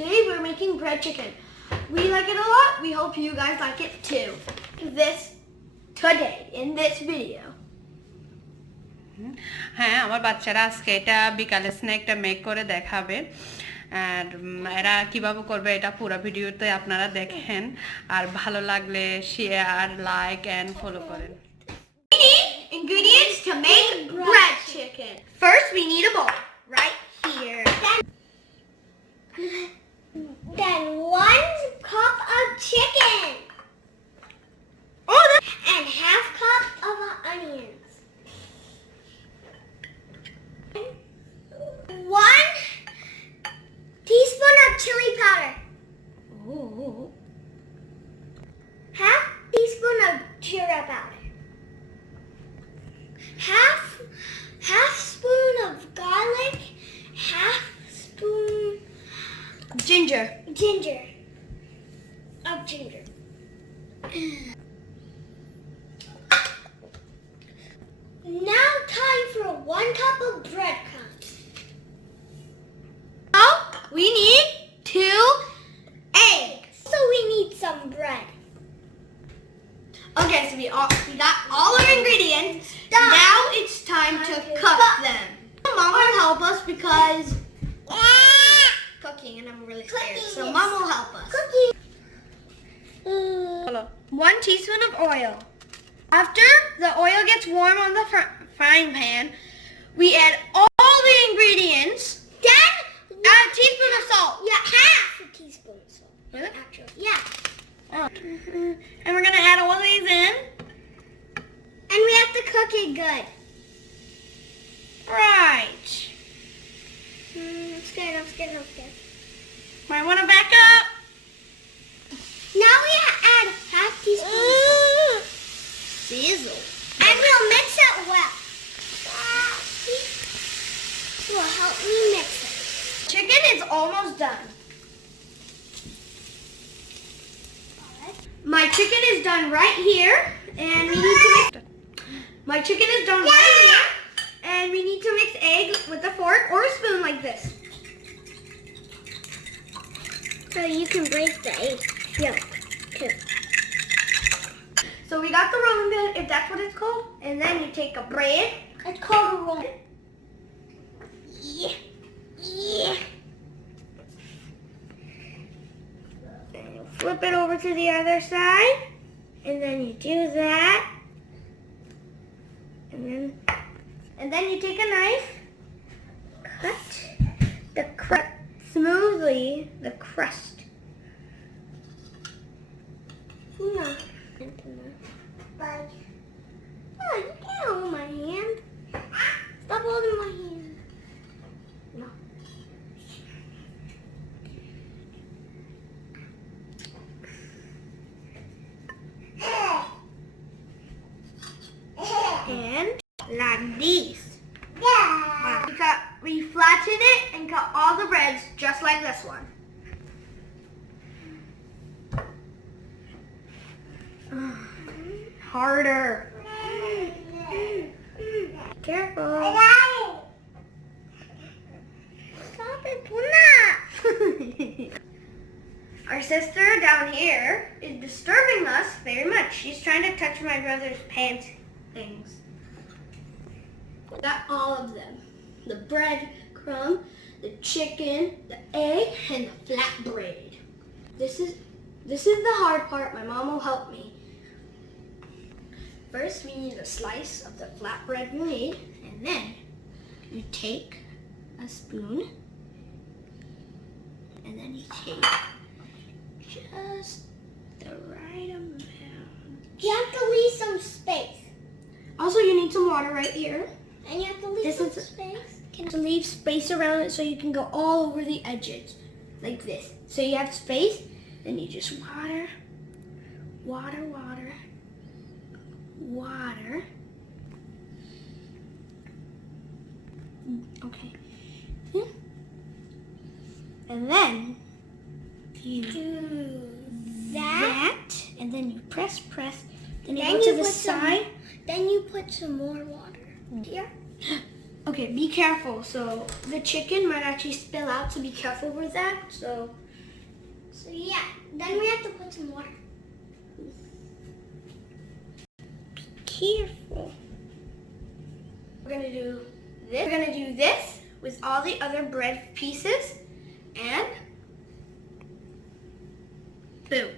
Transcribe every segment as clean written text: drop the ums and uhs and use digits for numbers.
Today we're making bread chicken. We like it a lot. We hope you guys like it too. Today in this video. হ্যাঁ, আমার বাচ্চারা আজকে এটা বিকালে স্ন্যাকটা make করে দেখাবে আর এরা কিভাবে করবে এটা পুরো ভিডিওতে আপনারা দেখেন আর ভালো লাগলে শেয়ার লাইক এন্ড ফলো করেন We need ingredients to make bread chicken. First we need a bowl right here. Then 1 cup of chicken. And half cup of onions. 1 teaspoon of chili powder. Ooh. Half teaspoon of jeera powder. Half spoon of garlic. Half spoon ginger. Now time for 1 cup of breadcrumbs. Now we need 2 eggs. So we need some bread. Okay, so we got all our ingredients. Now it's time to cook them. Mom will help us because cooking and I'm really scared. So Mom will help us. Cooking. 1 teaspoon of oil. After the oil gets warm on the frying pan, we add all the ingredients. Then add a teaspoon of salt. Yeah, half a teaspoon of salt. Really? Actually, yeah. Oh. And we're gonna add all these in. And we have to cook it good. Right. I'm scared. Might want to back up. Now we add half teaspoon of salt. Sizzle. And we'll mix it well. Will help me mix it. Chicken is almost done. My chicken is done right here, and we need to mix it. My chicken is done right here, and we need to mix egg with a fork or a spoon like this. So you can break the egg yolk too. So we got the rolling pin, if that's what it's called, and then you take a bread. It's called a rolling. Yeah. And you flip it over to the other side, and then you do that, and then you take a knife, cut smoothly the crust. No. Oh, you can't hold my hand. Stop holding my hand. No. And like this. We flatten it and cut all the breads just like this one. Harder. Careful. Stop it, Puna. Our sister down here is disturbing us very much. She's trying to touch my brother's pants things. Got all of them. The bread crumb, the chicken, the egg, and the flatbread. This is the hard part. My mom will help me. First, we need a slice of the flatbread we made, and then you take a spoon, and then you take just the right amount. You have to leave some space. Also, you need some water right here. And you have to leave some space. You have to leave space around it so you can go all over the edges, like this. So you have space, then you just water. Okay. And then you do that, and then you press. Then you go to the side. Then you put some more water here. Okay, be careful. So the chicken might actually spill out, so be careful with that. So So yeah, then we have to put some water. Be careful. We're gonna do this. We're gonna do this with all the other bread pieces, and boom.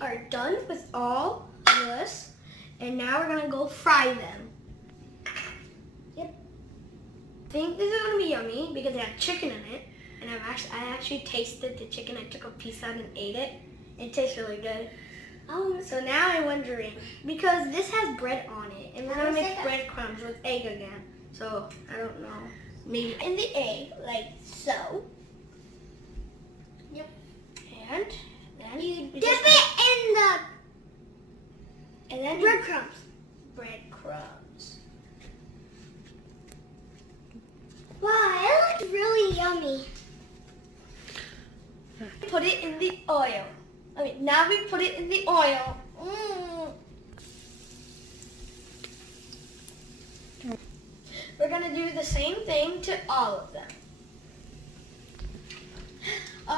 Are done with all this, and now we're gonna go fry them. Yep. I think this is gonna be yummy because it had chicken in it, and I actually tasted the chicken. I took a piece out and ate it. It tastes really good. So now I'm wondering, because this has bread on it, and we're gonna make breadcrumbs with egg again. So I don't know. Maybe in the egg, like so. Yep. And then you dip it in the breadcrumbs. Breadcrumbs. Wow, it looks really yummy. Put it in the oil. Now we put it in the oil. We're gonna do the same thing to all of them.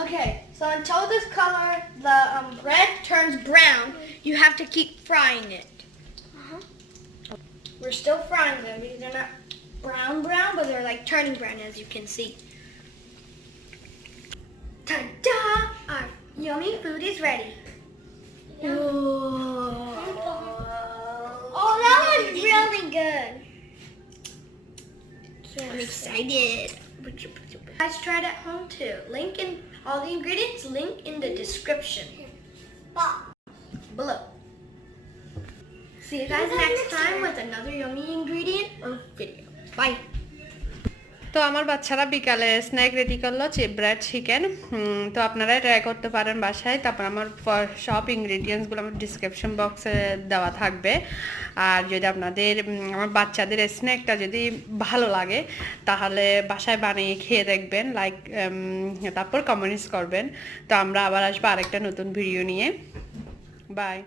Okay, so until this color, the bread turns brown, you have to keep frying it. We're still frying them because they're not brown, but they're like turning brown, as you can see. Ta-da! Our yummy food is ready. Oh, that was really good. I'm excited. Guys, try it at home too. Link in all the ingredients, link in the description below. See you guys next time with another yummy ingredient or video. Bye. তো আমার বাচ্চারা বিকালে snack ready করলো bread chicken. তো আপনারা try করতে পারেন বাসায়। তারপর আমার সব ইনগ্রিডিয়েন্টসগুলো আমার ডিসক্রিপশন বক্সে দেওয়া থাকবে। আর যদি আপনাদের আমার বাচ্চাদের স্ন্যাকটা যদি ভালো লাগে তাহলে বাসায় বানিয়ে খেয়ে দেখবেন, লাইক তারপর কমেন্টস করবেন। তো আমরা আবার আসবো আরেকটা নতুন ভিডিও নিয়ে। বাই।